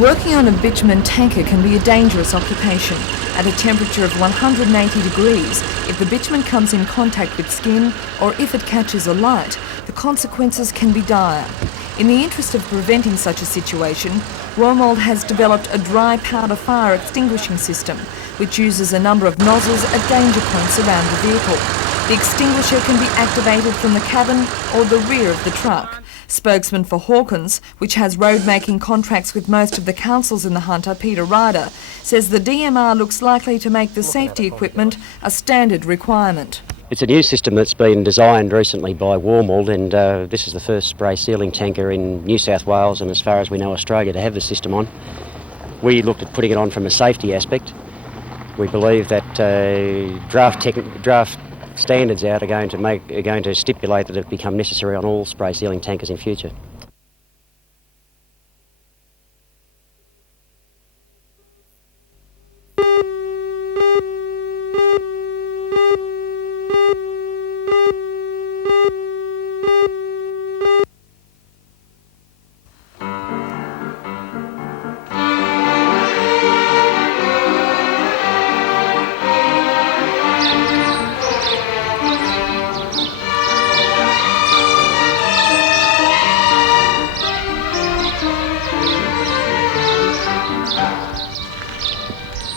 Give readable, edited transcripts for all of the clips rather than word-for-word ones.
Working on a bitumen tanker can be a dangerous occupation. At a temperature of 180 degrees, if the bitumen comes in contact with skin or if it catches alight, the consequences can be dire. In the interest of preventing such a situation, Wormold has developed a dry powder fire extinguishing system, which uses a number of nozzles at danger points around the vehicle. The extinguisher can be activated from the cabin or the rear of the truck. Spokesman for Hawkins, which has road-making contracts with most of the councils in the Hunter, Peter Ryder, says the DMR looks likely to make the safety equipment a standard requirement. It's a new system that's been designed recently by Wormold, and this is the first spray sealing tanker in New South Wales and, as far as we know, Australia to have the system on. We looked at putting it on from a safety aspect. We believe that draft standards out are going to stipulate that it become necessary on all spray sealing tankers in future.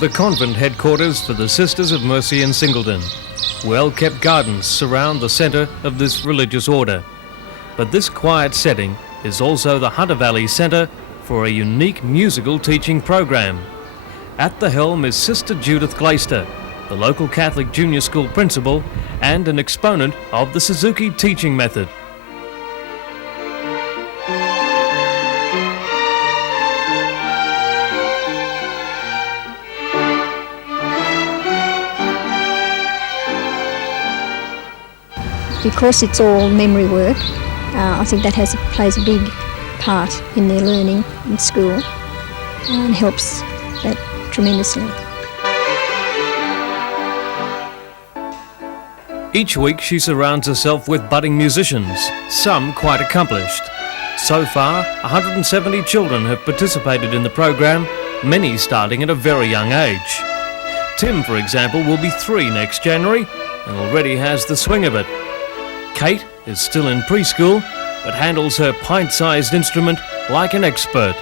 The convent headquarters for the Sisters of Mercy in Singleton. Well-kept gardens surround the centre of this religious order. But this quiet setting is also the Hunter Valley Centre for a unique musical teaching program. At the helm is Sister Judith Glaister, the local Catholic junior school principal and an exponent of the Suzuki teaching method. Because it's all memory work, I think that plays a big part in their learning in school and helps that tremendously. Each week she surrounds herself with budding musicians, some quite accomplished. So far, 170 children have participated in the program, many starting at a very young age. Tim, for example, will be 3 next January and already has the swing of it. Kate is still in preschool, but handles her pint-sized instrument like an expert.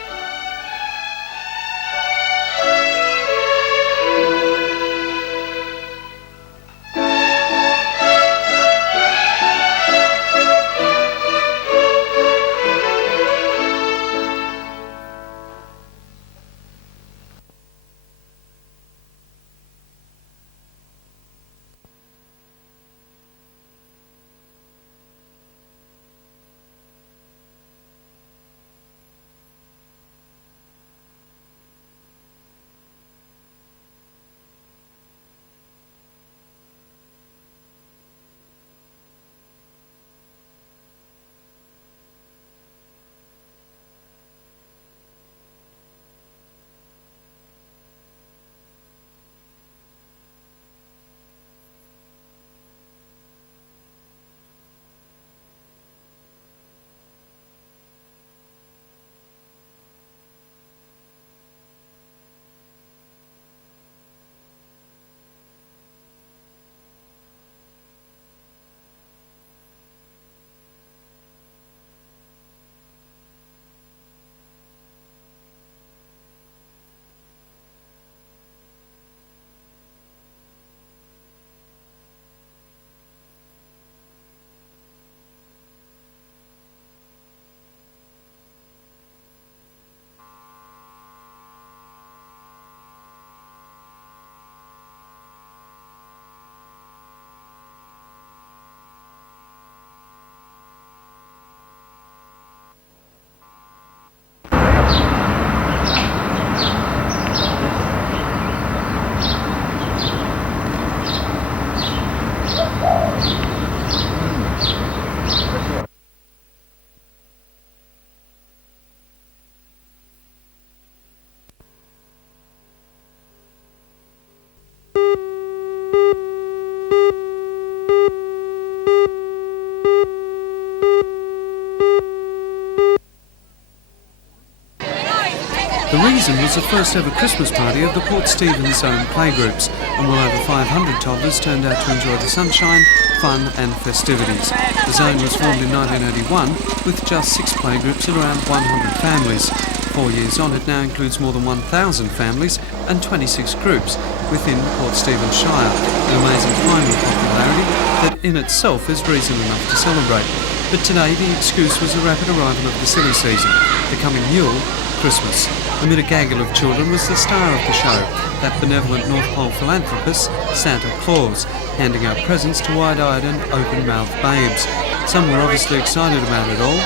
season was the first ever Christmas party of the Port Stephens Zone playgroups, and well over 500 toddlers turned out to enjoy the sunshine, fun and festivities. The zone was formed in 1981 with just 6 playgroups and around 100 families. 4 years on, it now includes more than 1,000 families and 26 groups within the Port Stephens Shire, an amazing climb of popularity that in itself is reason enough to celebrate. But today the excuse was the rapid arrival of the silly season, the coming Yule, Christmas. Amid a gaggle of children was the star of the show, that benevolent North Pole philanthropist, Santa Claus, handing out presents to wide-eyed and open-mouthed babes. Some were obviously excited about it all.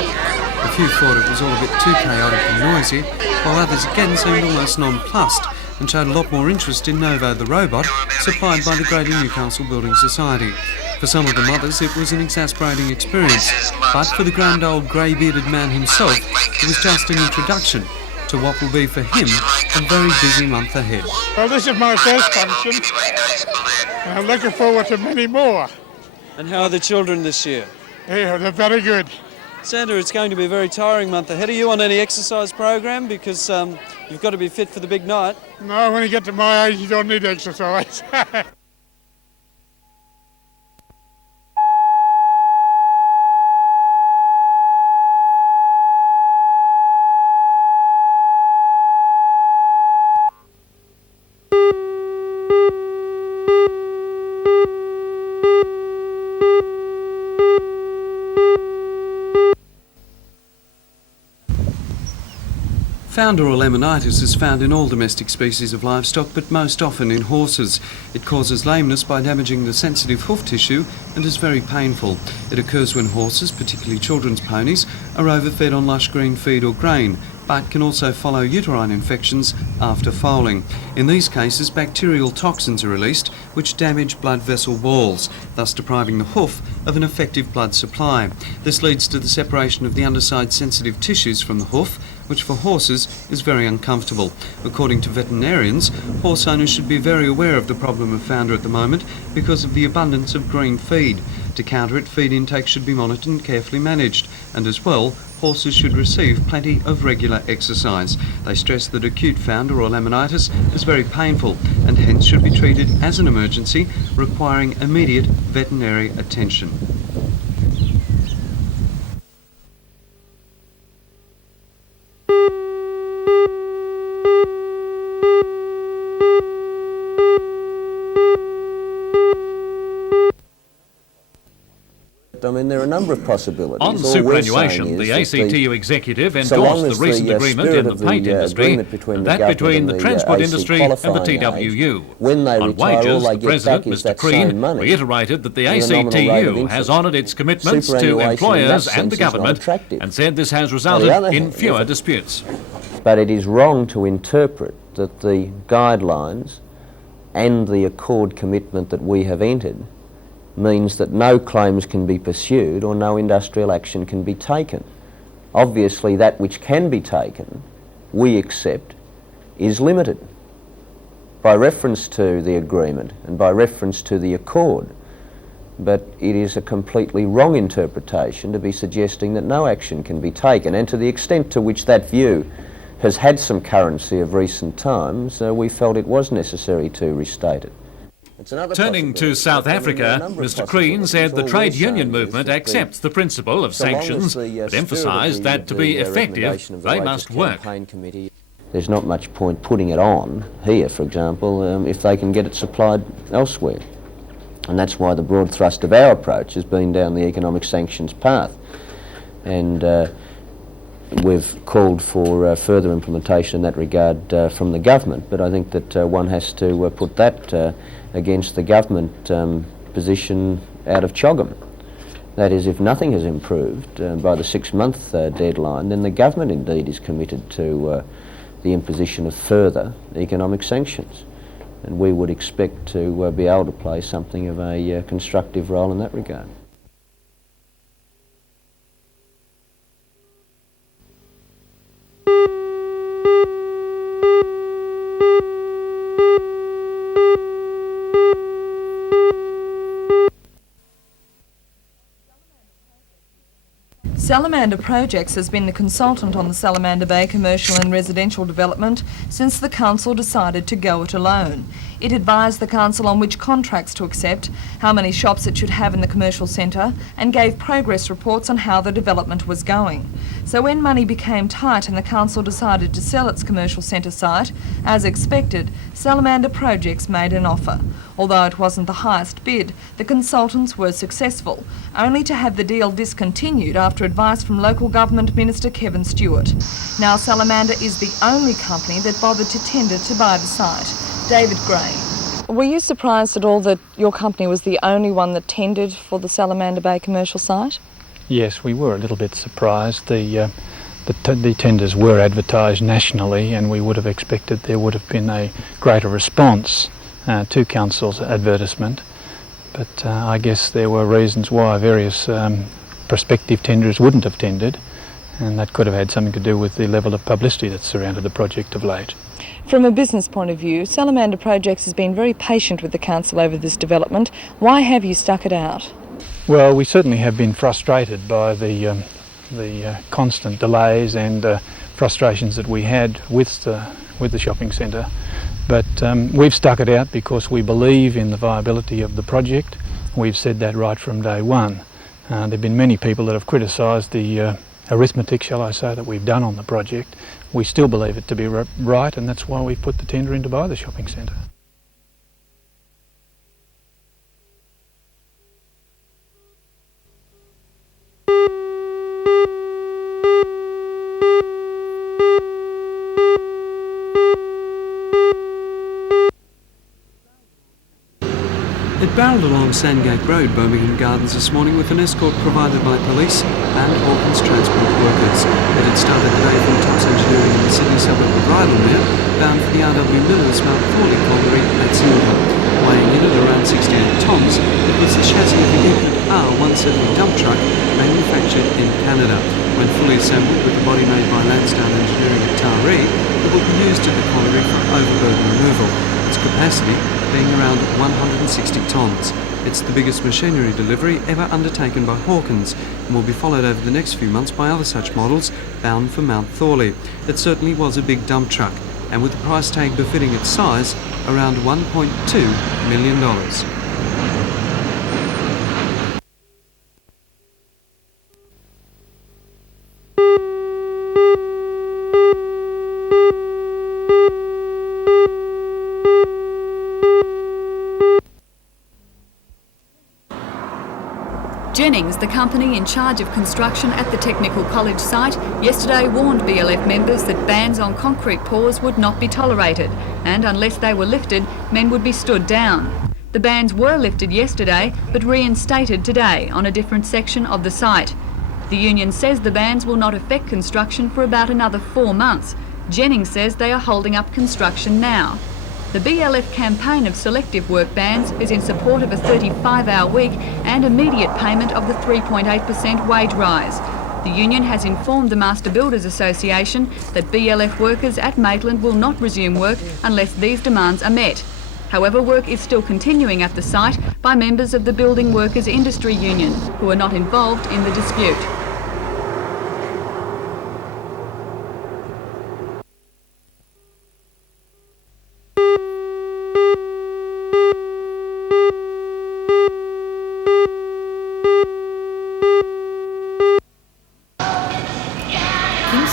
A few thought it was all a bit too chaotic and noisy, while others again seemed almost nonplussed and showed a lot more interest in Novo the robot, supplied by the Greater Newcastle Building Society. For some of the mothers it was an exasperating experience, but for the grand old grey-bearded man himself it was just an introduction to what will be for him a very busy month ahead. Well, this is my first function, and I'm looking forward to many more. And how are the children this year? Yeah, they're very good. Santa, it's going to be a very tiring month ahead. Are you on any exercise program? Because you've got to be fit for the big night. No, when you get to my age, you don't need exercise. Founder or laminitis is found in all domestic species of livestock, but most often in horses. It causes lameness by damaging the sensitive hoof tissue and is very painful. It occurs when horses, particularly children's ponies, are overfed on lush green feed or grain, but can also follow uterine infections after foaling. In these cases, bacterial toxins are released which damage blood vessel walls, thus depriving the hoof of an effective blood supply. This leads to the separation of the underside sensitive tissues from the hoof, which for horses is very uncomfortable. According to veterinarians, horse owners should be very aware of the problem of founder at the moment because of the abundance of green feed. To counter it, feed intake should be monitored and carefully managed, and as well, horses should receive plenty of regular exercise. They stress that acute founder or laminitis is very painful and hence should be treated as an emergency, requiring immediate veterinary attention. I mean, there are a number of possibilities. On superannuation, the ACTU executive endorsed the recent agreement in the paint industry, and that between the transport industry and the TWU. On wages, the President, Mr Crean, reiterated that the ACTU has honoured its commitments to employers and the government and said this has resulted in fewer disputes. But it is wrong to interpret that the guidelines and the accord commitment that we have entered means that no claims can be pursued or no industrial action can be taken. Obviously that which can be taken, we accept, is limited by reference to the agreement and by reference to the accord. But it is a completely wrong interpretation to be suggesting that no action can be taken, and to the extent to which that view has had some currency of recent times, we felt it was necessary to restate it. Turning to South Africa, Mr Crean said the trade union movement accepts the principle of sanctions, but emphasised that to be effective, they must work. There's not much point putting it on here, for example, if they can get it supplied elsewhere. And that's why the broad thrust of our approach has been down the economic sanctions path. And we've called for further implementation in that regard from the government, but I think that one has to put that against the government position out of Choggum. That is, if nothing has improved by the 6-month deadline, then the government indeed is committed to the imposition of further economic sanctions. And we would expect to be able to play something of a constructive role in that regard. Salamander Projects has been the consultant on the Salamander Bay commercial and residential development since the council decided to go it alone. It advised the council on which contracts to accept, how many shops it should have in the commercial centre, and gave progress reports on how the development was going. So when money became tight and the council decided to sell its commercial centre site, as expected, Salamander Projects made an offer. Although it wasn't the highest bid, the consultants were successful, only to have the deal discontinued after advice from local government Minister Kevin Stewart. Now Salamander is the only company that bothered to tender to buy the site. David Gray. Were you surprised at all that your company was the only one that tendered for the Salamander Bay commercial site? Yes, we were a little bit surprised. The tenders were advertised nationally, and we would have expected there would have been a greater response to council's advertisement. But I guess there were reasons why various prospective tenderers wouldn't have tendered, and that could have had something to do with the level of publicity that surrounded the project of late. From a business point of view, Salamander Projects has been very patient with the council over this development. Why have you stuck it out? Well, we certainly have been frustrated by the constant delays and frustrations that we had with the shopping centre. But we've stuck it out because we believe in the viability of the project. We've said that right from day one. There have been many people that have criticised the arithmetic, shall I say, that we've done on the project. We still believe it to be right, and that's why we've put the tender in to buy the shopping centre. It barrelled along Sandgate Road, Birmingham Gardens this morning with an escort provided by police and Hawkins transport workers. It had started the day from Torres Engineering in the Sydney suburb of Rylandmere, bound for the RW Millers Mount Thorley colliery at Silver. Weighing in at around 68 tonnes, it was the chassis of a Euclid R170 dump truck manufactured in Canada. When fully assembled with the body made by Lansdowne Engineering at Taree, it will be used at the colliery for overburden removal. Its capacity being around 160 tonnes. It's the biggest machinery delivery ever undertaken by Hawkins and will be followed over the next few months by other such models bound for Mount Thorley. It certainly was a big dump truck, and with the price tag befitting its size, around $1.2 million. Jennings, the company in charge of construction at the Technical College site, yesterday warned BLF members that bans on concrete pours would not be tolerated, and unless they were lifted, men would be stood down. The bans were lifted yesterday, but reinstated today on a different section of the site. The union says the bans will not affect construction for about another 4 months. Jennings says they are holding up construction now. The BLF campaign of selective work bans is in support of a 35-hour week and immediate payment of the 3.8% wage rise. The union has informed the Master Builders Association that BLF workers at Maitland will not resume work unless these demands are met. However, work is still continuing at the site by members of the Building Workers Industry Union, who are not involved in the dispute.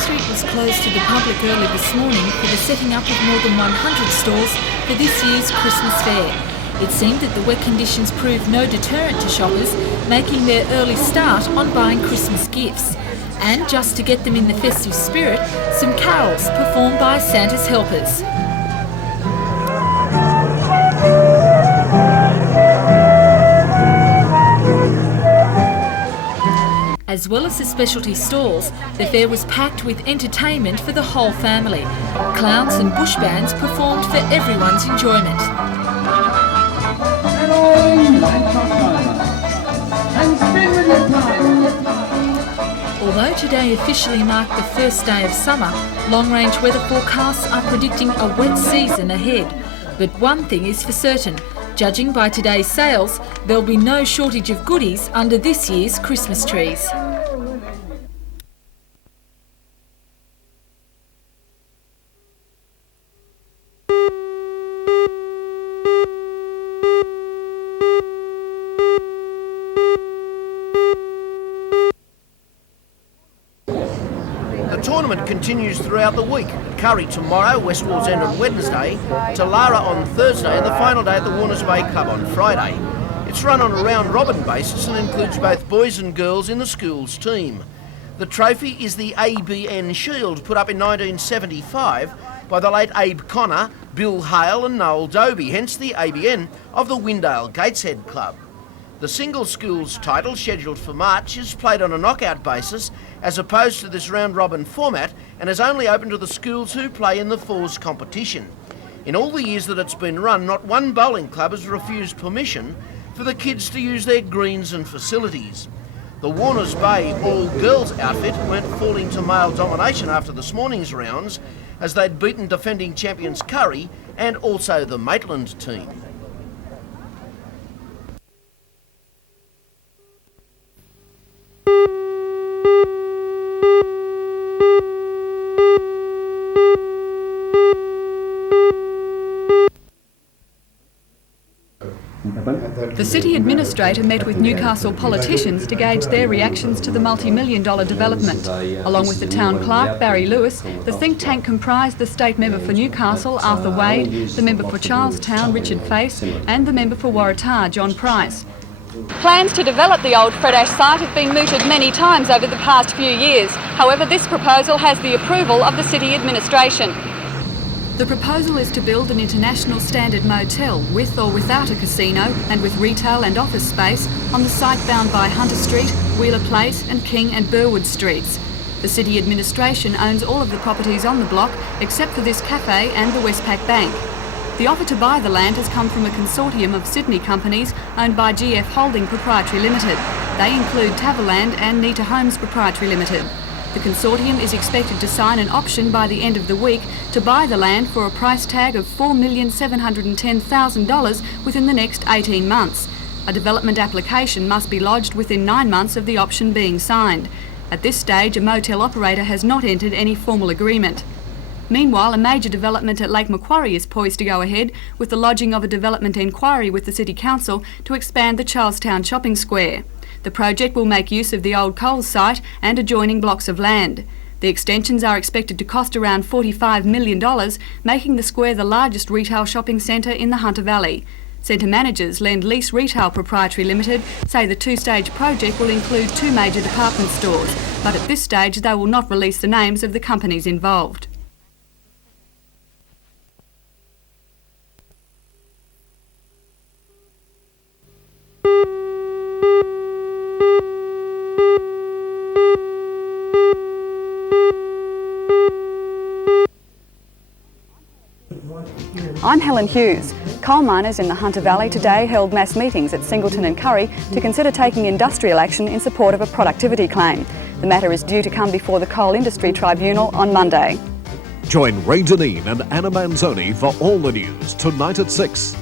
Strait was closed to the public early this morning for the setting up of more than 100 stalls for this year's Christmas fair. It seemed that the wet conditions proved no deterrent to shoppers making their early start on buying Christmas gifts. And just to get them in the festive spirit, some carols performed by Santa's helpers. As well as the specialty stalls, the fair was packed with entertainment for the whole family. Clowns and bush bands performed for everyone's enjoyment. Although today officially marked the first day of summer, long-range weather forecasts are predicting a wet season ahead. But one thing is for certain, judging by today's sales, there'll be no shortage of goodies under this year's Christmas trees. tournament continues throughout the week. Curry tomorrow, West Wallsend on Wednesday, Talara on Thursday and the final day at the Warners Bay Club on Friday. It's run on a round-robin basis and includes both boys and girls in the school's team. The trophy is the ABN Shield, put up in 1975 by the late Abe Connor, Bill Hale and Noel Dobie, hence the ABN of the Windale Gateshead Club. The single schools title, scheduled for March, is played on a knockout basis as opposed to this round-robin format and is only open to the schools who play in the fours competition. In all the years that it's been run, not one bowling club has refused permission for the kids to use their greens and facilities. The Warners Bay all-girls outfit weren't falling to male domination after this morning's rounds, as they'd beaten defending champions Curry and also the Maitland team. The city administrator met with Newcastle politicians to gauge their reactions to the multi-million-dollar development. Along with the town clerk, Barry Lewis, the think tank comprised the state member for Newcastle, Arthur Wade, the member for Charlestown, Richard Face, and the member for Waratah, John Price. Plans to develop the old Fred Ash site have been mooted many times over the past few years. However, this proposal has the approval of the city administration. The proposal is to build an international standard motel with or without a casino and with retail and office space on the site bound by Hunter Street, Wheeler Place and King and Burwood Streets. The city administration owns all of the properties on the block except for this cafe and the Westpac Bank. The offer to buy the land has come from a consortium of Sydney companies owned by GF Holding Proprietary Limited. They include Tavaland and Nita Homes Proprietary Limited. The consortium is expected to sign an option by the end of the week to buy the land for a price tag of $4,710,000 within the next 18 months. A development application must be lodged within 9 months of the option being signed. At this stage, a motel operator has not entered any formal agreement. Meanwhile, a major development at Lake Macquarie is poised to go ahead with the lodging of a development inquiry with the City Council to expand the Charlestown Shopping Square. The project will make use of the old Coles site and adjoining blocks of land. The extensions are expected to cost around $45 million, making the square the largest retail shopping centre in the Hunter Valley. Centre managers Lend Lease Retail Proprietary Limited say the two-stage project will include 2 major department stores, but at this stage they will not release the names of the companies involved. I'm Helen Hughes. Coal miners in the Hunter Valley today held mass meetings at Singleton and Curry to consider taking industrial action in support of a productivity claim. The matter is due to come before the Coal Industry Tribunal on Monday. Join Ray Deneen and Anna Manzoni for all the news tonight at 6.